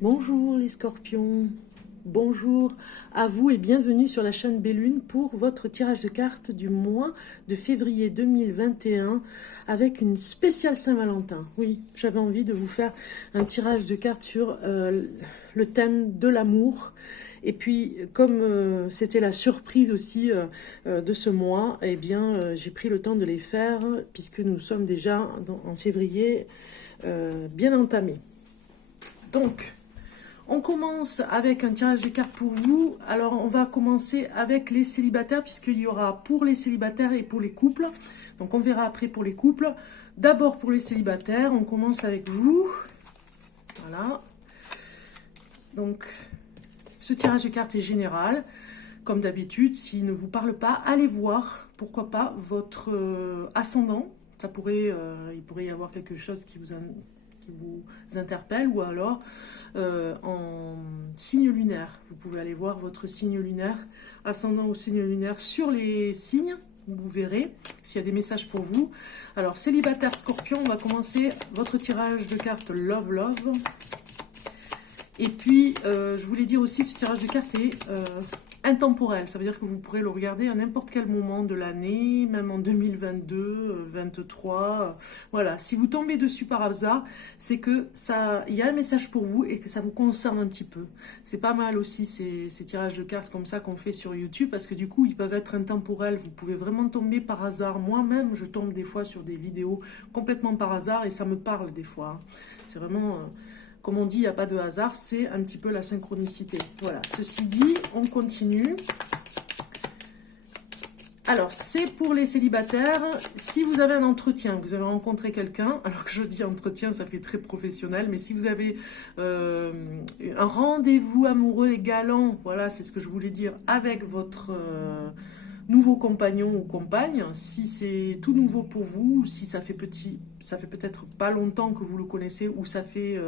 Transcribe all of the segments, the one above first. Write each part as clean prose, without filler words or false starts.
Bonjour les scorpions, bonjour à vous et bienvenue sur la chaîne Bellune pour votre tirage de cartes du mois de février 2021 avec une spéciale Saint-Valentin. Oui, j'avais envie de vous faire un tirage de cartes sur le thème de l'amour. Et puis, comme c'était la surprise aussi de ce mois, eh bien, j'ai pris le temps de les faire puisque nous sommes déjà en février bien entamé. Donc, on commence avec un tirage de cartes pour vous. Alors, on va commencer avec les célibataires, puisqu'il y aura pour les célibataires et pour les couples. Donc, on verra après pour les couples. D'abord, pour les célibataires, on commence avec vous. Voilà. Donc, ce tirage de cartes est général. Comme d'habitude, s'il ne vous parle pas, allez voir, pourquoi pas, votre ascendant. Il pourrait y avoir quelque chose qui vous interpelle, ou alors en signe lunaire. Vous pouvez aller voir votre signe lunaire, ascendant au signe lunaire sur les signes. Vous verrez s'il y a des messages pour vous. Alors, célibataire scorpion, on va commencer votre tirage de cartes Love Love. Et puis, je voulais dire aussi, ce tirage de cartes est intemporel. Ça veut dire que vous pourrez le regarder à n'importe quel moment de l'année, même en 2022, 2023. Voilà, si vous tombez dessus par hasard, c'est que il y a un message pour vous et que ça vous concerne un petit peu. C'est pas mal aussi ces tirages de cartes comme ça qu'on fait sur YouTube, parce que du coup, ils peuvent être intemporels. Vous pouvez vraiment tomber par hasard. Moi-même, je tombe des fois sur des vidéos complètement par hasard et ça me parle des fois. C'est vraiment... Comme on dit, il n'y a pas de hasard, c'est un petit peu la synchronicité. Voilà, ceci dit, on continue. Alors, c'est pour les célibataires. Si vous avez un entretien, que vous avez rencontré quelqu'un, alors que je dis entretien, ça fait très professionnel, mais si vous avez un rendez-vous amoureux et galant, voilà, c'est ce que je voulais dire, avec votre... nouveau compagnon ou compagne, si c'est tout nouveau pour vous, si ça fait peut-être pas longtemps que vous le connaissez, ou ça fait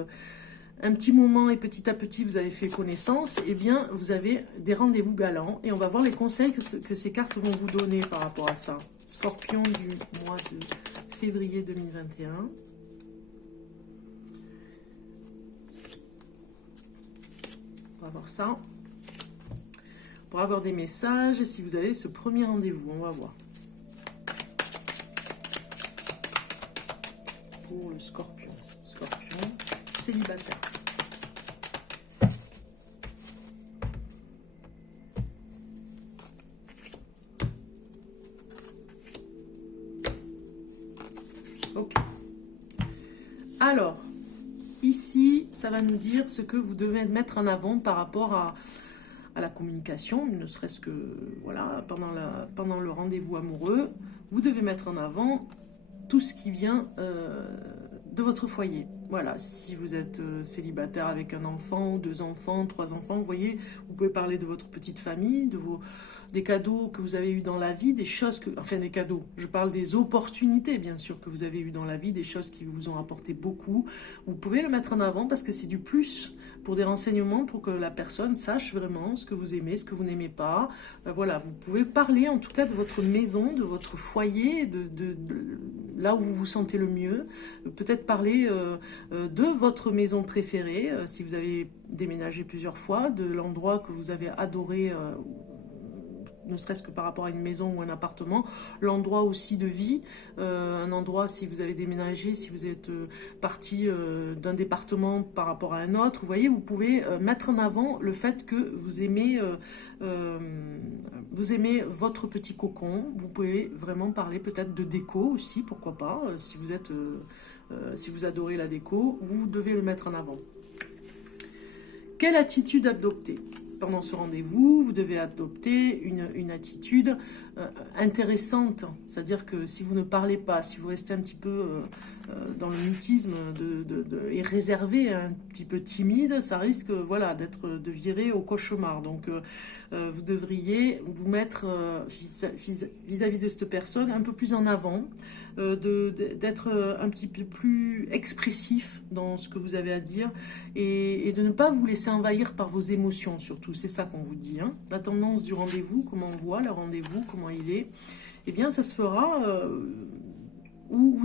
un petit moment et petit à petit vous avez fait connaissance, eh bien vous avez des rendez-vous galants et on va voir les conseils que ces cartes vont vous donner par rapport à ça. Scorpion du mois de février 2021. On va voir ça. Pour avoir des messages, si vous avez ce premier rendez-vous, on va voir. Pour le scorpion. Scorpion, célibataire. Ok. Alors, ici, ça va nous dire ce que vous devez mettre en avant par rapport à la communication, ne serait-ce que voilà, pendant le rendez-vous amoureux, vous devez mettre en avant tout ce qui vient de votre foyer. Voilà, si vous êtes célibataire avec un enfant, 2 enfants, 3 enfants, vous voyez, vous pouvez parler de votre petite famille, des cadeaux que vous avez eus dans la vie, des choses enfin des cadeaux, je parle des opportunités bien sûr que vous avez eues dans la vie, des choses qui vous ont apporté beaucoup. Vous pouvez le mettre en avant parce que c'est du plus pour des renseignements, pour que la personne sache vraiment ce que vous aimez, ce que vous n'aimez pas. Voilà, vous pouvez parler en tout cas de votre maison, de votre foyer, de là où vous vous sentez le mieux. Peut-être parler de votre maison préférée, si vous avez déménagé plusieurs fois, de l'endroit que vous avez adoré, ne serait-ce que par rapport à une maison ou un appartement, l'endroit aussi de vie, un endroit si vous avez déménagé, si vous êtes parti d'un département par rapport à un autre, vous voyez, vous pouvez mettre en avant le fait que vous aimez votre petit cocon. Vous pouvez vraiment parler peut-être de déco aussi, pourquoi pas, si vous adorez la déco, vous devez le mettre en avant. Quelle attitude adopter ? Pendant ce rendez-vous, vous devez adopter une attitude intéressante. C'est-à-dire que si vous ne parlez pas, si vous restez un petit peu dans le mutisme et réservé, un petit peu timide, ça risque voilà, de virer au cauchemar. Donc vous devriez vous mettre vis-à-vis de cette personne un peu plus en avant, d'être un petit peu plus expressif dans ce que vous avez à dire et de ne pas vous laisser envahir par vos émotions surtout. C'est ça qu'on vous dit. Hein. La tendance du rendez-vous, comment on voit le rendez-vous, comment il est, eh bien ça se fera où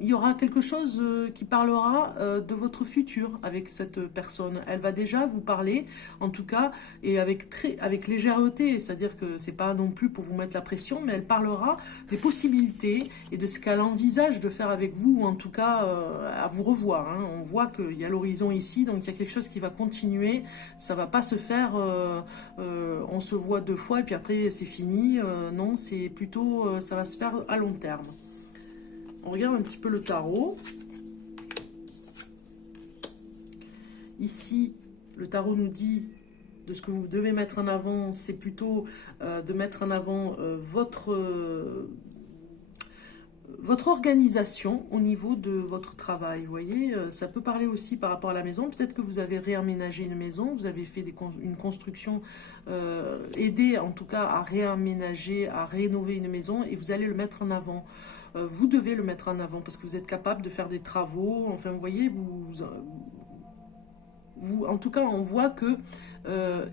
il y aura quelque chose qui parlera de votre futur avec cette personne. Elle va déjà vous parler, en tout cas, et avec légèreté, c'est-à-dire que c'est pas non plus pour vous mettre la pression, mais elle parlera des possibilités et de ce qu'elle envisage de faire avec vous, ou en tout cas à vous revoir. Hein. On voit qu'il y a l'horizon ici, donc il y a quelque chose qui va continuer. Ça va pas se faire, on se voit 2 fois et puis après c'est fini. Non, c'est plutôt, ça va se faire à long terme. On regarde un petit peu le tarot. Ici, le tarot nous dit de ce que vous devez mettre en avant, c'est plutôt de mettre en avant votre organisation au niveau de votre travail. Vous voyez, ça peut parler aussi par rapport à la maison. Peut-être que vous avez réaménagé une maison, vous avez fait une construction, aidé en tout cas à réaménager, à rénover une maison, et vous allez le mettre en avant. Vous devez le mettre en avant parce que vous êtes capable de faire des travaux. Enfin, vous voyez, en tout cas, on voit que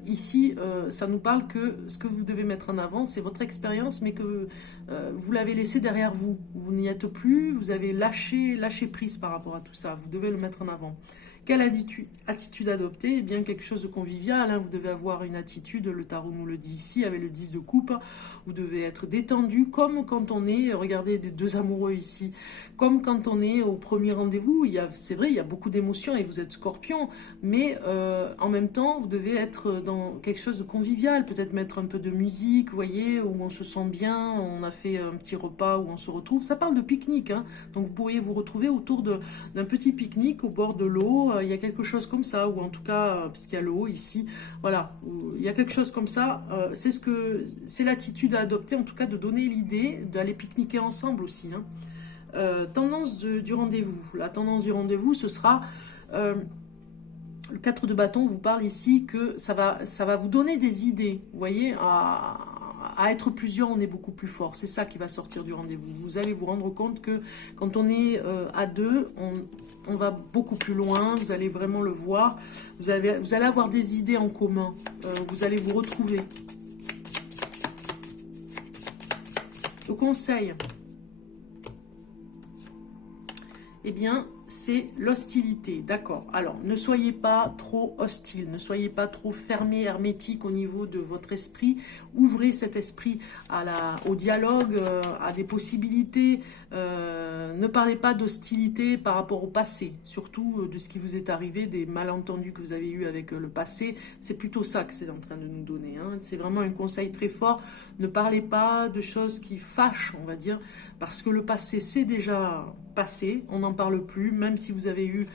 ici, ça nous parle que ce que vous devez mettre en avant, c'est votre expérience, mais que vous l'avez laissé derrière vous. Vous n'y êtes plus, vous avez lâché prise par rapport à tout ça. Vous devez le mettre en avant. Quelle attitude adopter? Eh bien, quelque chose de convivial. Hein. Vous devez avoir une attitude, le tarot nous le dit ici, avec le 10 de coupe. Vous devez être détendu, comme quand on est, regardez, des 2 amoureux ici, comme quand on est au premier rendez-vous. C'est vrai, il y a beaucoup d'émotions et vous êtes Scorpion, mais en même temps, vous devez être dans quelque chose de convivial. Peut-être mettre un peu de musique, vous voyez, où on se sent bien, on a fait un petit repas où on se retrouve. Ça parle de pique-nique, hein. Donc vous pourriez vous retrouver autour d'un petit pique-nique au bord de l'eau. Il y a quelque chose comme ça, ou en tout cas, puisqu'il y a l'eau ici, voilà, il y a quelque chose comme ça, c'est l'attitude à adopter, en tout cas de donner l'idée d'aller pique-niquer ensemble aussi. Hein. Tendance du rendez-vous, la tendance du rendez-vous, ce sera, le 4 de bâton vous parle ici que ça va vous donner des idées, vous voyez, à être plusieurs, on est beaucoup plus fort. C'est ça qui va sortir du rendez-vous. Vous allez vous rendre compte que quand on est à 2, on va beaucoup plus loin. Vous allez vraiment le voir. Vous allez avoir des idées en commun. Vous allez vous retrouver. Le conseil, eh bien, c'est l'hostilité, d'accord. Alors, ne soyez pas trop hostile, ne soyez pas trop fermé, hermétique au niveau de votre esprit. Ouvrez cet esprit au dialogue, à des possibilités. Ne parlez pas d'hostilité par rapport au passé, surtout de ce qui vous est arrivé, des malentendus que vous avez eus avec le passé. C'est plutôt ça que c'est en train de nous donner. Hein. C'est vraiment un conseil très fort. Ne parlez pas de choses qui fâchent, on va dire, parce que le passé, c'est déjà passé, on n'en parle plus, même si vous avez eu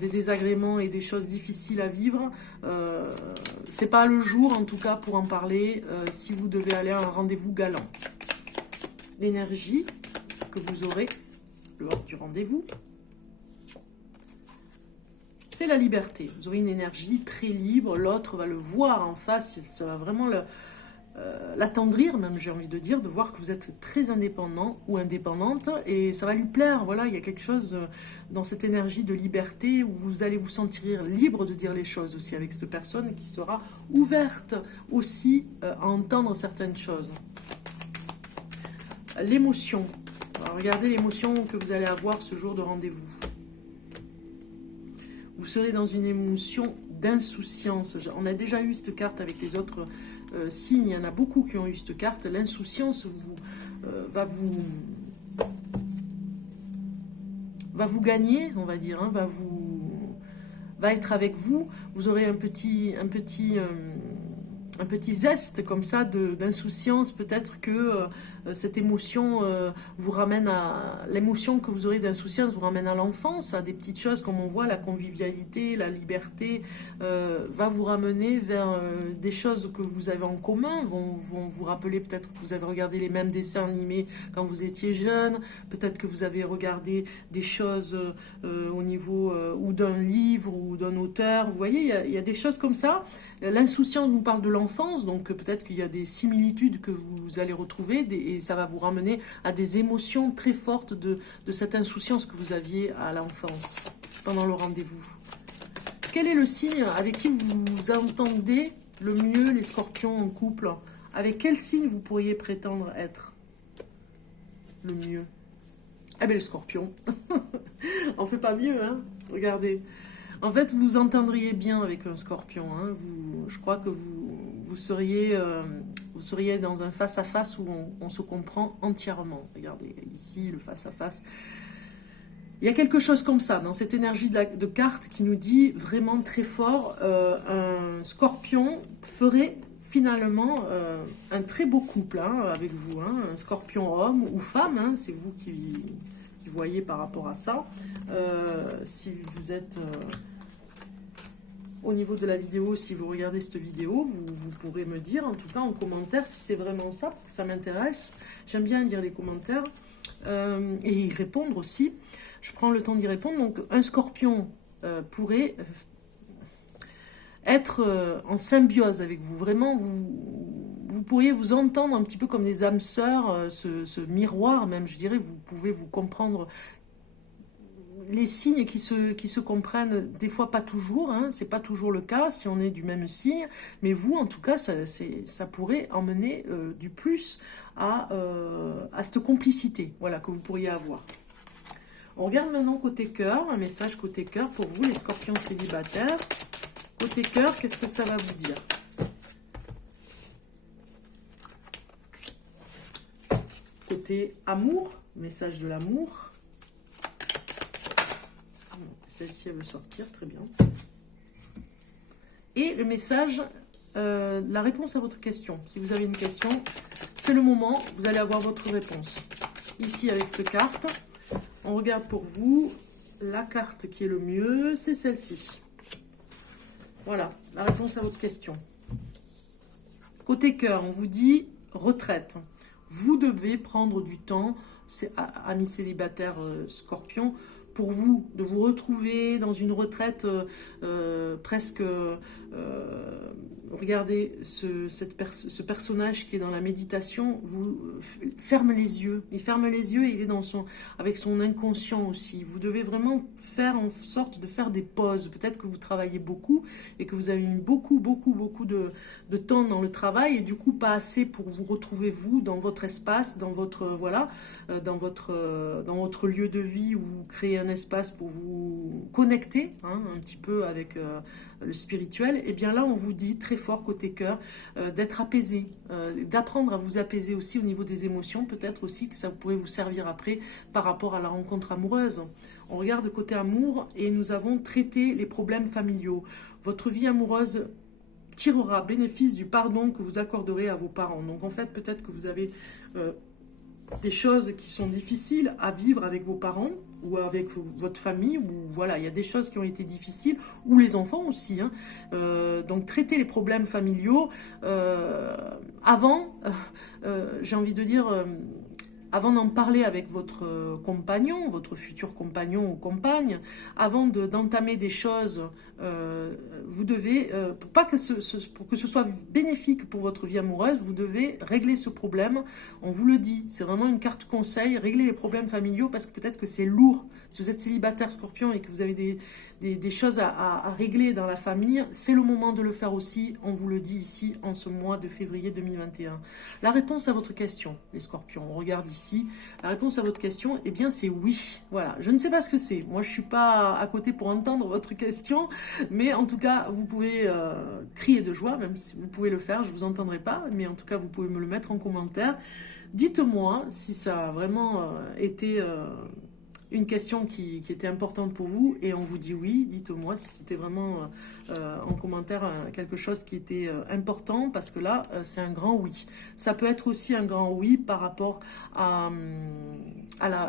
des désagréments et des choses difficiles à vivre, c'est pas le jour en tout cas pour en parler si vous devez aller à un rendez-vous galant. L'énergie que vous aurez lors du rendez-vous, c'est la liberté. Vous aurez une énergie très libre, l'autre va le voir en face, ça va vraiment l'attendrir même, j'ai envie de dire, de voir que vous êtes très indépendant ou indépendante, et ça va lui plaire. Voilà, il y a quelque chose dans cette énergie de liberté où vous allez vous sentir libre de dire les choses aussi avec cette personne qui sera ouverte aussi à entendre certaines choses. L'émotion. Regardez l'émotion que vous allez avoir ce jour de rendez-vous. Vous serez dans une émotion d'insouciance. On a déjà eu cette carte avec les autres signes. Il y en a beaucoup qui ont eu cette carte. L'insouciance va vous gagner, on va dire. Hein, va être avec vous. Vous aurez un petit zeste comme ça d'insouciance. Peut-être que cette émotion vous ramène à... L'émotion que vous aurez d'insouciance vous ramène à l'enfance, à des petites choses comme on voit, la convivialité, la liberté, va vous ramener vers des choses que vous avez en commun, vont vous rappeler peut-être que vous avez regardé les mêmes dessins animés quand vous étiez jeune, peut-être que vous avez regardé des choses au niveau ou d'un livre ou d'un auteur. Vous voyez, il y a des choses comme ça. L'insouciance nous parle de l'enfance, donc peut-être qu'il y a des similitudes que vous allez retrouver et ça va vous ramener à des émotions très fortes de cette insouciance que vous aviez à l'enfance pendant le rendez-vous. Quel est le signe avec qui vous entendez le mieux les scorpions en couple? Avec quel signe vous pourriez prétendre être le mieux? Eh bien, le scorpion. On fait pas mieux, hein. Regardez. En fait, vous entendriez bien avec un scorpion. Hein. Je crois que vous seriez dans un face-à-face où on se comprend entièrement. Regardez, ici, le face-à-face. Il y a quelque chose comme ça, dans cette énergie de carte qui nous dit vraiment très fort, un scorpion ferait finalement un très beau couple hein, avec vous. Hein, un scorpion homme ou femme, hein, c'est vous qui voyez par rapport à ça. Si vous êtes... au niveau de la vidéo, si vous regardez cette vidéo, vous pourrez me dire, en tout cas en commentaire, si c'est vraiment ça, parce que ça m'intéresse. J'aime bien lire les commentaires et y répondre aussi. Je prends le temps d'y répondre. Donc, un scorpion pourrait être en symbiose avec vous. Vraiment, vous pourriez vous entendre un petit peu comme des âmes sœurs, ce miroir même, je dirais. Vous pouvez vous comprendre... Les signes qui se comprennent, des fois pas toujours, hein, c'est pas toujours le cas si on est du même signe, mais vous en tout cas ça pourrait emmener du plus à cette complicité voilà, que vous pourriez avoir. On regarde maintenant côté cœur, un message côté cœur pour vous les scorpions célibataires. Côté cœur, qu'est-ce que ça va vous dire? Côté amour, message de l'amour. Celle-ci, elle veut sortir, très bien. Et le message, la réponse à votre question. Si vous avez une question, c'est le moment, vous allez avoir votre réponse. Ici, avec cette carte, on regarde pour vous, la carte qui est le mieux, c'est celle-ci. Voilà, la réponse à votre question. Côté cœur, on vous dit retraite. Vous devez prendre du temps, amis célibataires scorpions, pour vous, de vous retrouver dans une retraite presque... regardez ce personnage qui est dans la méditation, vous ferme les yeux. Il ferme les yeux et il est avec son inconscient aussi. Vous devez vraiment faire en sorte de faire des pauses. Peut-être que vous travaillez beaucoup et que vous avez mis beaucoup de temps dans le travail et du coup pas assez pour vous retrouver vous dans votre espace, dans votre voilà, dans votre lieu de vie où vous créez un espace pour vous connecter hein, un petit peu avec le spirituel. Et bien là on vous dit très fort côté cœur d'être apaisé, d'apprendre à vous apaiser aussi au niveau des émotions, peut-être aussi que ça pourrait vous servir après par rapport à la rencontre amoureuse. On regarde côté amour et nous avons traité les problèmes familiaux. Votre vie amoureuse tirera bénéfice du pardon que vous accorderez à vos parents. Donc en fait peut-être que vous avez des choses qui sont difficiles à vivre avec vos parents ou avec votre famille, ou voilà, il y a des choses qui ont été difficiles, ou les enfants aussi. Hein. Donc traiter les problèmes familiaux avant, j'ai envie de dire, avant d'en parler avec votre compagnon, votre futur compagnon ou compagne, avant d'entamer des choses, vous devez, pour que ce soit bénéfique pour votre vie amoureuse, vous devez régler ce problème. On vous le dit, c'est vraiment une carte conseil, régler les problèmes familiaux parce que peut-être que c'est lourd. Si vous êtes célibataire scorpion et que vous avez des choses à régler dans la famille, c'est le moment de le faire aussi, on vous le dit ici, en ce mois de février 2021. La réponse à votre question, les scorpions, on regarde ici, la réponse à votre question, eh bien c'est oui. Voilà, je ne sais pas ce que c'est, moi je ne suis pas à côté pour entendre votre question, mais en tout cas, vous pouvez crier de joie, même si vous pouvez le faire, je ne vous entendrai pas, mais en tout cas, vous pouvez me le mettre en commentaire. Dites-moi si ça a vraiment été... une question qui était importante pour vous et on vous dit oui, dites-moi si c'était vraiment en commentaire quelque chose qui était important parce que là c'est un grand oui. Ça peut être aussi un grand oui par rapport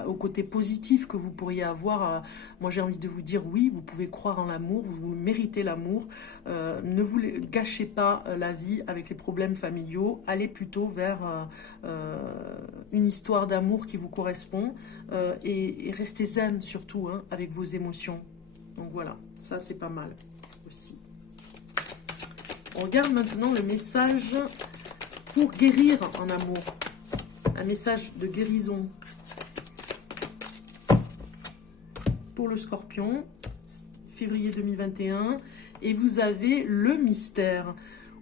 au côté positif que vous pourriez avoir. Moi j'ai envie de vous dire oui, vous pouvez croire en l'amour, vous méritez l'amour, ne vous gâchez pas la vie avec les problèmes familiaux, allez plutôt vers une histoire d'amour qui vous correspond et restez zen surtout hein, avec vos émotions. Donc voilà, ça c'est pas mal aussi. On regarde maintenant le message pour guérir en amour. Un message de guérison pour le scorpion, février 2021. Et vous avez le mystère.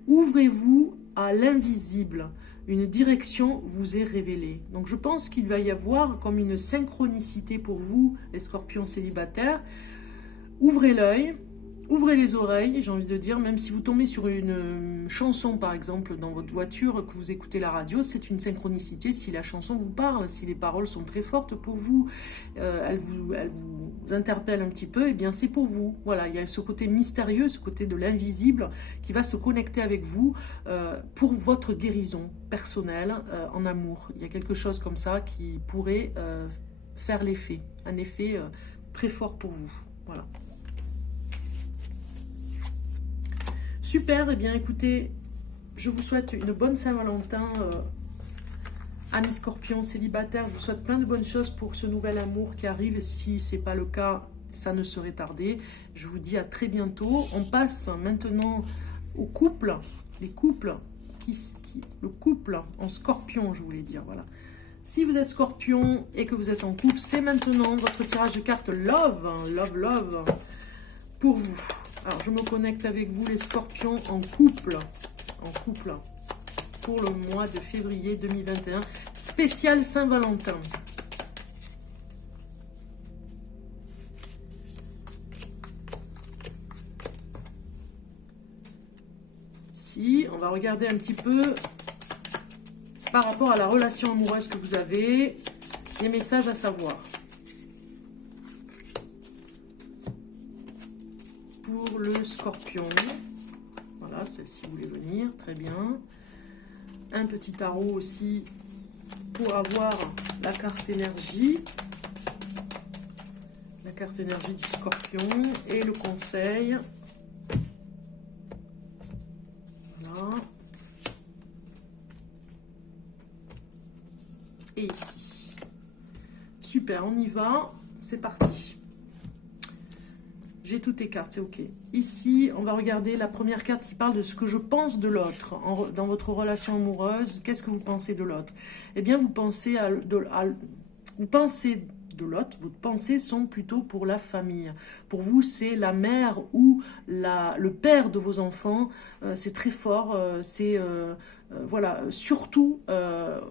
Ouvrez-vous à l'invisible. une direction vous est révélée. Donc je pense qu'il va y avoir comme une synchronicité pour vous, les scorpions célibataires. Ouvrez l'œil, ouvrez les oreilles, j'ai envie de dire, même si vous tombez sur une chanson par exemple dans votre voiture, que vous écoutez la radio, c'est une synchronicité si la chanson vous parle, si les paroles sont très fortes pour vous, elles vous interpellent un petit peu, et bien c'est pour vous. Voilà, il y a ce côté mystérieux, ce côté de l'invisible qui va se connecter avec vous pour votre guérison personnelle en amour. Il y a quelque chose comme ça qui pourrait faire l'effet, un effet très fort pour vous. Voilà. Super, et bien écoutez, je vous souhaite une bonne Saint-Valentin, amis scorpions célibataires. Je vous souhaite plein de bonnes choses pour ce nouvel amour qui arrive. Si ce n'est pas le cas, ça ne serait tardé. Je vous dis à très bientôt. On passe maintenant au couple, les couples, le couple en scorpion, je voulais dire, voilà. Si vous êtes scorpion et que vous êtes en couple, c'est maintenant votre tirage de cartes Love, Love, Love, pour vous. Alors, je me connecte avec vous, les scorpions, en couple, pour le mois de février 2021, spécial Saint-Valentin. Ici, on va regarder un petit peu par rapport à la relation amoureuse que vous avez, les messages à savoir. Pour le scorpion, voilà, celle-ci voulait venir, très bien. Un petit tarot aussi pour avoir la carte énergie. La carte énergie du scorpion et le conseil. Voilà. Et ici. Super, on y va. C'est parti. J'ai toutes les cartes, c'est ok. Ici, on va regarder la première carte qui parle de ce que je pense de l'autre. Dans votre relation amoureuse, qu'est-ce que vous pensez de l'autre? Eh bien, vous pensez de l'autre, vos pensées sont plutôt pour la famille. Pour vous, c'est la mère ou le père de vos enfants. C'est très fort. Voilà, surtout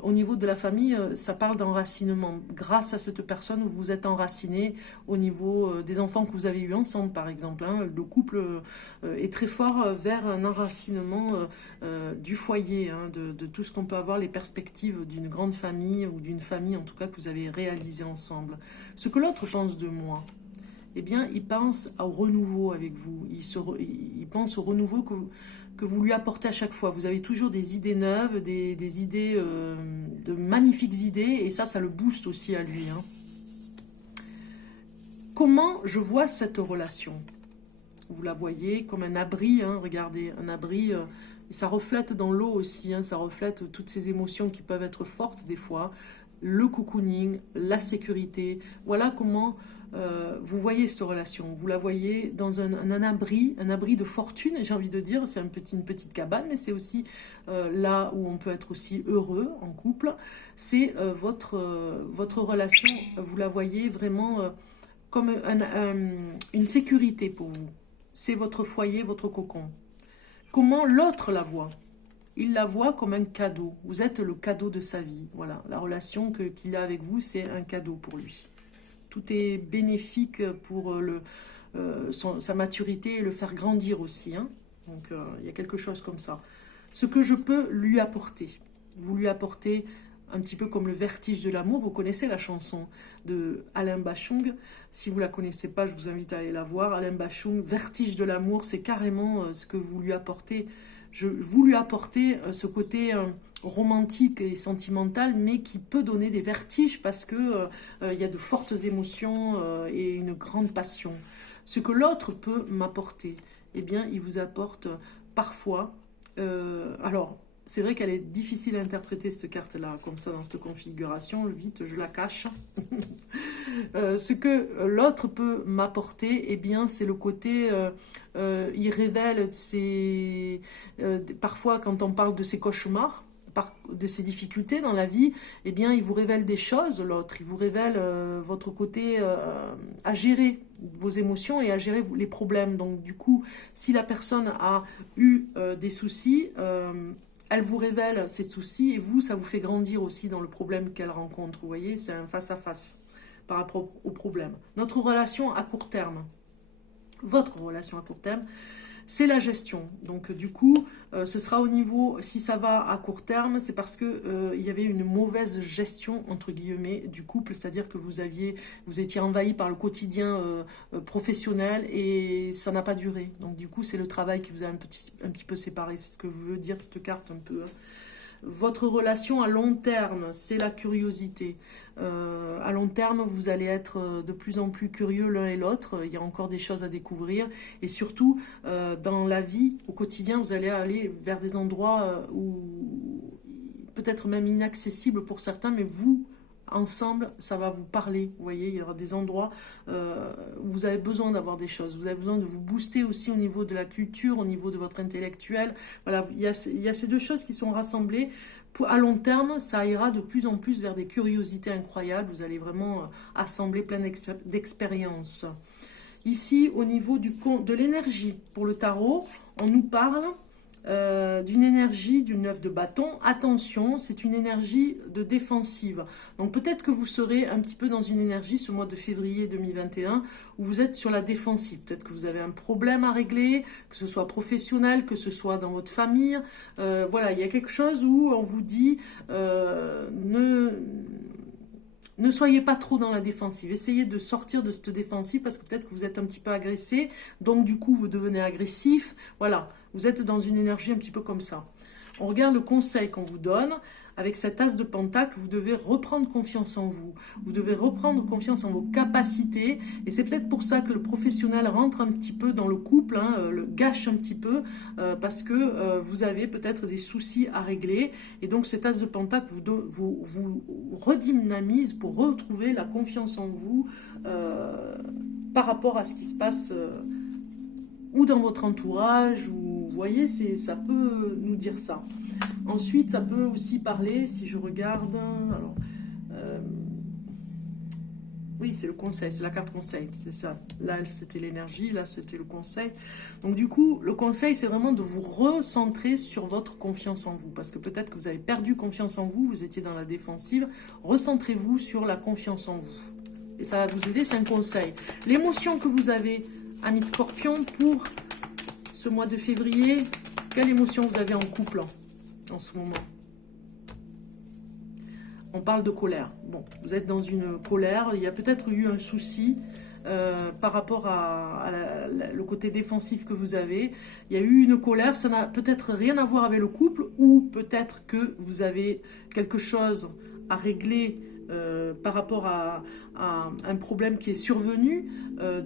au niveau de la famille, ça parle d'enracinement. Grâce à cette personne, vous vous êtes enraciné au niveau des enfants que vous avez eus ensemble, par exemple. Hein. Le couple est très fort vers un enracinement du foyer, hein, de tout ce qu'on peut avoir, les perspectives d'une grande famille ou d'une famille, en tout cas, que vous avez réalisé ensemble. Ce que l'autre pense de moi, eh bien, il pense au renouveau avec vous. Il pense au renouveau que vous lui apportez à chaque fois. Vous avez toujours des idées neuves, des idées, de magnifiques idées, et ça le booste aussi à lui. Hein. Comment je vois cette relation? Vous la voyez comme un abri, hein, regardez, un abri, et ça reflète dans l'eau aussi, hein, ça reflète toutes ces émotions qui peuvent être fortes des fois, le cocooning, la sécurité. Voilà comment vous voyez cette relation. Vous la voyez dans un abri de fortune, j'ai envie de dire. C'est une petite cabane, mais c'est aussi là où on peut être aussi heureux en couple. C'est votre relation, vous la voyez vraiment comme une sécurité pour vous. C'est votre foyer, votre cocon. Comment l'autre la voit? Il la voit comme un cadeau. Vous êtes le cadeau de sa vie. Voilà, la relation qu'il a avec vous, c'est un cadeau pour lui. Tout est bénéfique pour sa maturité et le faire grandir aussi. Hein. Donc, il y a quelque chose comme ça. Ce que je peux lui apporter. Vous lui apportez un petit peu comme le vertige de l'amour. Vous connaissez la chanson de Alain Bachung. Si vous ne la connaissez pas, je vous invite à aller la voir. Alain Bachung, vertige de l'amour, c'est carrément ce que vous lui apportez. Vous lui apportez ce côté romantique et sentimental, mais qui peut donner des vertiges parce que y a de fortes émotions et une grande passion. Ce que l'autre peut m'apporter, eh bien, il vous apporte parfois... alors, c'est vrai qu'elle est difficile à interpréter, cette carte-là, comme ça, dans cette configuration. Vite, je la cache. Ce que l'autre peut m'apporter, eh bien, c'est le côté... il révèle parfois, quand on parle de ses cauchemars, de ses difficultés dans la vie, eh bien, il vous révèle des choses, l'autre. Il vous révèle votre côté à gérer vos émotions et à gérer les problèmes. Donc, du coup, si la personne a eu des soucis... elle vous révèle ses soucis et vous, ça vous fait grandir aussi dans le problème qu'elle rencontre. Vous voyez, c'est un face-à-face par rapport au problème. Notre relation à court terme, votre relation à court terme, c'est la gestion. Donc du coup, ce sera au niveau, si ça va à court terme, c'est parce que il y avait une mauvaise gestion, entre guillemets, du couple, c'est-à-dire que vous étiez envahi par le quotidien professionnel et ça n'a pas duré. Donc du coup, c'est le travail qui vous a un petit peu séparé. C'est ce que veut dire cette carte un peu. Votre relation à long terme, c'est la curiosité. À long terme, vous allez être de plus en plus curieux l'un et l'autre. Il y a encore des choses à découvrir. Et surtout, dans la vie, au quotidien, vous allez aller vers des endroits où peut-être même inaccessibles pour certains, mais vous, ensemble, ça va vous parler. Vous voyez, il y aura des endroits où vous avez besoin d'avoir des choses. Vous avez besoin de vous booster aussi au niveau de la culture, au niveau de votre intellectuel. Voilà, il y a ces deux choses qui sont rassemblées. À long terme, ça ira de plus en plus vers des curiosités incroyables. Vous allez vraiment assembler plein d'expériences. Ici, au niveau de l'énergie, pour le tarot, on nous parle d'une énergie du 9 de bâton. Attention, c'est une énergie de défensive. Donc peut-être que vous serez un petit peu dans une énergie ce mois de février 2021 où vous êtes sur la défensive. Peut-être que vous avez un problème à régler, que ce soit professionnel, que ce soit dans votre famille. Voilà, il y a quelque chose où on vous dit ne soyez pas trop dans la défensive. Essayez de sortir de cette défensive parce que peut-être que vous êtes un petit peu agressé. Donc du coup, vous devenez agressif. Voilà, vous êtes dans une énergie un petit peu comme ça. On regarde le conseil qu'on vous donne. Avec cet as de pentacle, vous devez reprendre confiance en vous. Vous devez reprendre confiance en vos capacités. Et c'est peut-être pour ça que le professionnel rentre un petit peu dans le couple, le gâche un petit peu, parce que vous avez peut-être des soucis à régler. Et donc cet as de pentacle vous redynamise pour retrouver la confiance en vous par rapport à ce qui se passe ou dans votre entourage. Ou, vous voyez, ça peut nous dire ça. Ensuite, ça peut aussi parler, si je regarde, alors, oui, c'est le conseil, c'est la carte conseil, c'est ça. Là, c'était l'énergie, là, c'était le conseil. Donc, du coup, le conseil, c'est vraiment de vous recentrer sur votre confiance en vous. Parce que peut-être que vous avez perdu confiance en vous, vous étiez dans la défensive. Recentrez-vous sur la confiance en vous. Et ça va vous aider, c'est un conseil. L'émotion que vous avez, amis Scorpion, pour ce mois de février, quelle émotion vous avez en couple en ce moment? On parle de colère. Bon, vous êtes dans une colère. Il y a peut-être eu un souci par rapport à le côté défensif que vous avez. Il y a eu une colère. Ça n'a peut-être rien à voir avec le couple ou peut-être que vous avez quelque chose à régler par rapport à un problème qui est survenu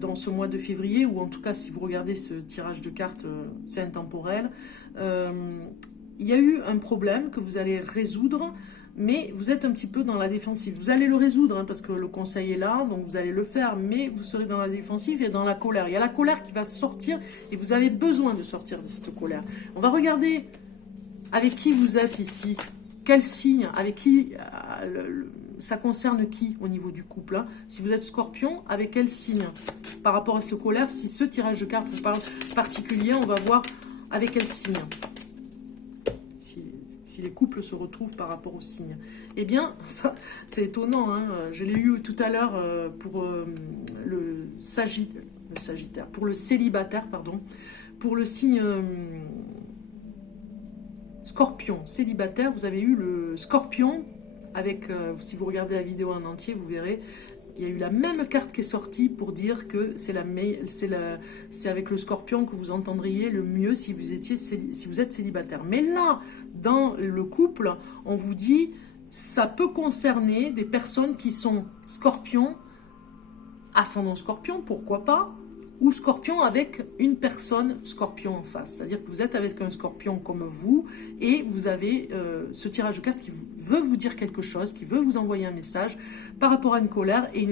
dans ce mois de février, ou en tout cas, si vous regardez ce tirage de cartes, c'est intemporel. Il y a eu un problème que vous allez résoudre, mais vous êtes un petit peu dans la défensive. Vous allez le résoudre, parce que le conseil est là, donc vous allez le faire, mais vous serez dans la défensive et dans la colère. Il y a la colère qui va sortir, et vous avez besoin de sortir de cette colère. On va regarder avec qui vous êtes ici. Quel signe, avec qui, ça concerne qui au niveau du couple, hein? Si vous êtes Scorpion, avec quel signe par rapport à ce colère? Si ce tirage de cartes vous parle particulier, on va voir avec quel signe. Si les couples se retrouvent par rapport aux signes. Eh bien, ça, c'est étonnant, hein. Je l'ai eu tout à l'heure pour le Sagittaire, pour le célibataire, pardon, pour le signe Scorpion, célibataire, vous avez eu le Scorpion, avec, si vous regardez la vidéo en entier, vous verrez, il y a eu la même carte qui est sortie pour dire que c'est avec le Scorpion que vous entendriez le mieux si vous êtes célibataire. Mais là, dans le couple, on vous dit, ça peut concerner des personnes qui sont Scorpion, ascendant Scorpion, pourquoi pas, ou Scorpion avec une personne Scorpion en face. C'est-à-dire que vous êtes avec un Scorpion comme vous et vous avez ce tirage de cartes qui veut vous dire quelque chose, qui veut vous envoyer un message par rapport à une colère et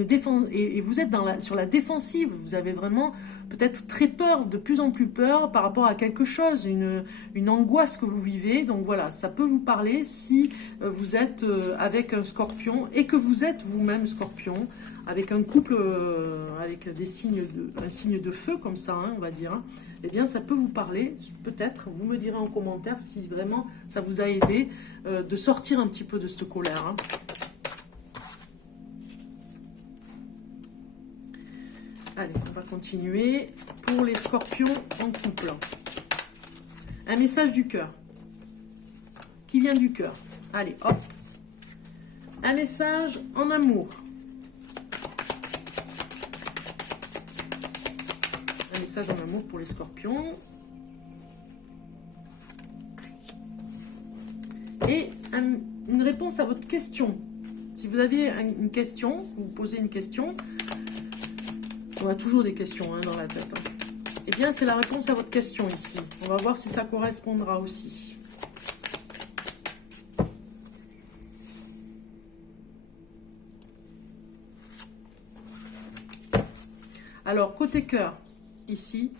vous êtes sur la défensive. Vous avez vraiment peut-être très peur, de plus en plus peur par rapport à quelque chose, une angoisse que vous vivez. Donc voilà, ça peut vous parler si vous êtes avec un Scorpion et que vous êtes vous-même Scorpion. avec un couple, avec des signes un signe de feu comme ça, hein, on va dire, hein, eh bien ça peut vous parler, peut-être, vous me direz en commentaire si vraiment ça vous a aidé de sortir un petit peu de cette colère. Hein. Allez, on va continuer pour les scorpions en couple. Un message du cœur. Qui vient du cœur. Allez, hop. Un message en amour. Un message en amour pour les scorpions. Et une réponse à votre question. Si vous avez une question, vous posez une question, on a toujours des questions hein, dans la tête. Hein. Eh bien, c'est la réponse à votre question ici. On va voir si ça correspondra aussi. Alors, côté cœur, ici,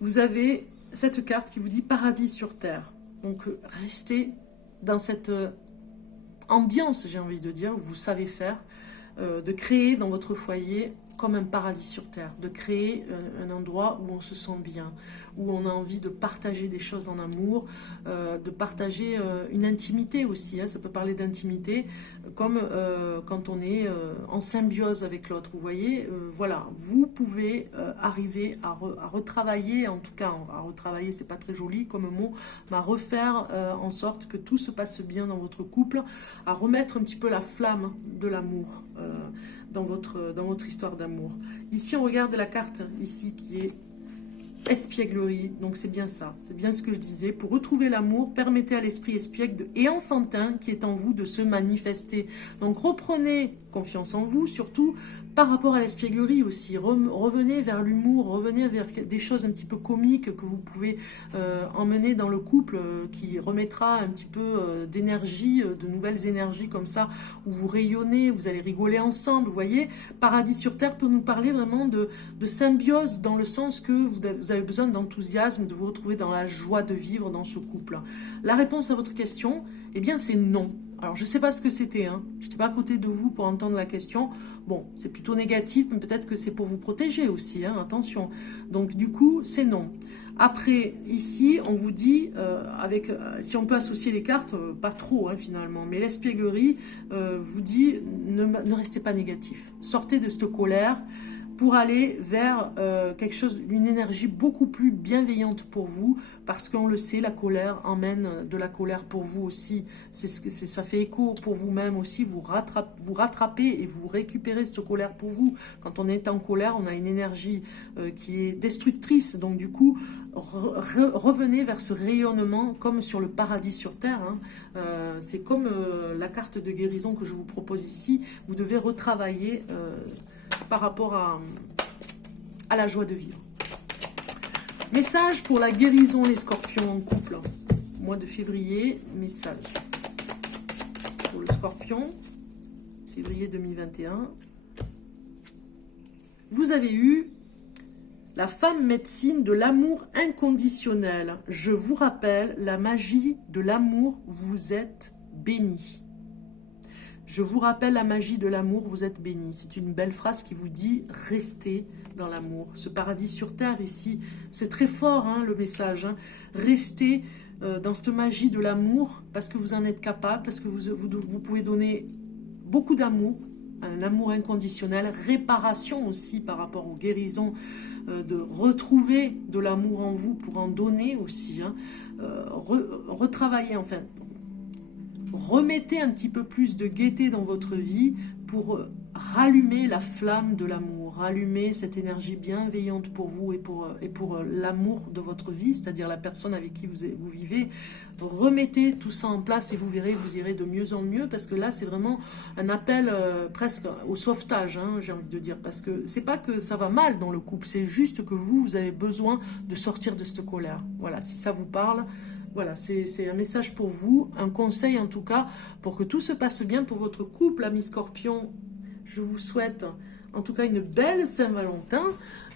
vous avez cette carte qui vous dit paradis sur terre. Donc, restez dans cette ambiance, j'ai envie de dire, où vous savez faire, de créer dans votre foyer comme un paradis sur terre, de créer un endroit où on se sent bien, où on a envie de partager des choses en amour, de partager une intimité aussi, hein, ça peut parler d'intimité, comme quand on est en symbiose avec l'autre, vous voyez, voilà, vous pouvez arriver à retravailler, en tout cas, à retravailler, c'est pas très joli comme mot, mais à refaire en sorte que tout se passe bien dans votre couple, à remettre un petit peu la flamme de l'amour dans votre histoire d'amour. Ici, on regarde la carte, ici, qui est espièglerie, donc c'est bien ça, c'est bien ce que je disais. Pour retrouver l'amour, permettez à l'esprit espiègle et enfantin qui est en vous de se manifester. Donc reprenez confiance en vous, surtout par rapport à l'espièglerie aussi. Revenez vers l'humour, revenez vers des choses un petit peu comiques que vous pouvez emmener dans le couple, qui remettra un petit peu d'énergie, de nouvelles énergies comme ça, où vous rayonnez, vous allez rigoler ensemble, vous voyez. Paradis sur terre peut nous parler vraiment de symbiose, dans le sens que vous avez besoin d'enthousiasme, de vous retrouver dans la joie de vivre dans ce couple. La réponse à votre question, eh bien c'est non. Alors, je ne sais pas ce que c'était, hein. Je n'étais pas à côté de vous pour entendre la question. Bon, c'est plutôt négatif, mais peut-être que c'est pour vous protéger aussi, hein, attention. Donc, du coup, c'est non. Après, ici, on vous dit, si on peut associer les cartes, pas trop, hein, finalement, mais l'espièglerie vous dit, ne restez pas négatif. Sortez de cette colère pour aller vers quelque chose, une énergie beaucoup plus bienveillante pour vous, parce qu'on le sait, la colère emmène de la colère pour vous aussi. Ça fait écho pour vous-même aussi, vous rattrapez et vous récupérez cette colère pour vous. Quand on est en colère, on a une énergie qui est destructrice, donc du coup, revenez vers ce rayonnement comme sur le paradis sur terre. Hein. C'est comme la carte de guérison que je vous propose ici, vous devez retravailler par rapport à la joie de vivre. Message pour la guérison, les scorpions en couple. Mois de février, message pour le scorpion, février 2021. Vous avez eu la femme médecine de l'amour inconditionnel. Je vous rappelle, la magie de l'amour, vous êtes bénis. Je vous rappelle la magie de l'amour, vous êtes bénis. C'est une belle phrase qui vous dit « Restez dans l'amour ». Ce paradis sur terre ici, c'est très fort hein, le message. Hein. Restez dans cette magie de l'amour parce que vous en êtes capable, parce que vous pouvez donner beaucoup d'amour, un amour inconditionnel, réparation aussi par rapport aux guérisons, de retrouver de l'amour en vous pour en donner aussi. Hein. Retravailler enfin. Remettez un petit peu plus de gaieté dans votre vie pour rallumer la flamme de l'amour, rallumer cette énergie bienveillante pour vous et pour l'amour de votre vie, c'est-à-dire la personne avec qui vous vivez. Remettez tout ça en place et vous verrez, vous irez de mieux en mieux, parce que là, c'est vraiment un appel presque au sauvetage, hein, j'ai envie de dire, parce que c'est pas que ça va mal dans le couple, c'est juste que vous avez besoin de sortir de cette colère. Voilà, si ça vous parle, voilà, c'est un message pour vous, un conseil en tout cas, pour que tout se passe bien pour votre couple, amis Scorpions. Je vous souhaite en tout cas une belle Saint-Valentin.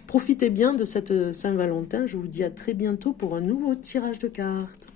Profitez bien de cette Saint-Valentin. Je vous dis à très bientôt pour un nouveau tirage de cartes.